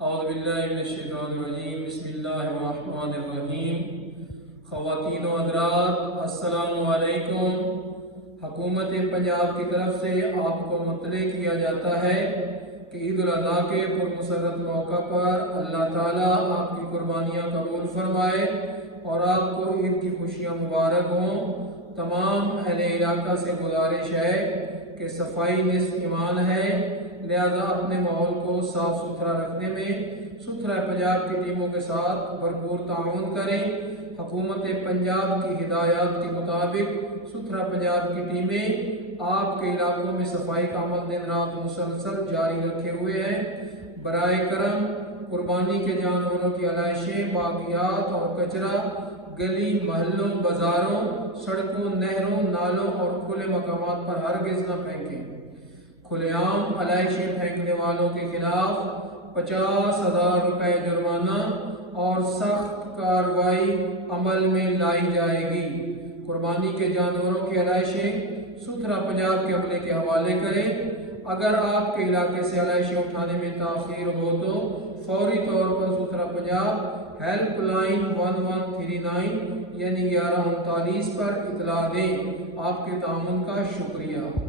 اعوذ باللہ من الشیطان الرجیم بسم اللہ الرحمن الرحیم۔ خواتین و حضرات السلام علیکم۔ حکومت پنجاب کی طرف سے آپ کو مطلع کیا جاتا ہے کہ عید الاضحیٰ کے پرمسرت موقع پر اللہ تعالیٰ آپ کی قربانیاں قبول فرمائے اور آپ کو عید کی خوشیاں مبارک ہوں۔ تمام اہل علاقہ سے گزارش ہے کہ صفائی نصف ایمان ہے، لہذا اپنے ماحول کو صاف ستھرا رکھنے میں ستھرا پنجاب کی ٹیموں کے ساتھ بھرپور تعاون کریں۔ حکومت پنجاب کی ہدایات کے مطابق ستھرا پنجاب کی ٹیمیں آپ کے علاقوں میں صفائی کا عمل دن رات مسلسل جاری رکھے ہوئے ہیں۔ برائے کرم قربانی کے جانوروں کی علائشیں، باقیات اور کچرا گلی محلوں، بازاروں، سڑکوں، نہروں، نالوں اور کھلے مقامات پر ہرگز نہ پھینکیں۔ کھلے عام علائشیں پھینکنے والوں کے خلاف 50,000 روپے جرمانہ اور سخت کارروائی عمل میں لائی جائے گی۔ قربانی کے جانوروں کی علائشیں ستھرا پنجاب کے عملے کے حوالے کریں۔ اگر آپ کے علاقے سے علائشیں اٹھانے میں تاخیر ہو تو فوری طور پر ستھرا پنجاب ہیلپ لائن 1139 یعنی 1139 پر اطلاع دیں۔ آپ کے تعاون کا شکریہ۔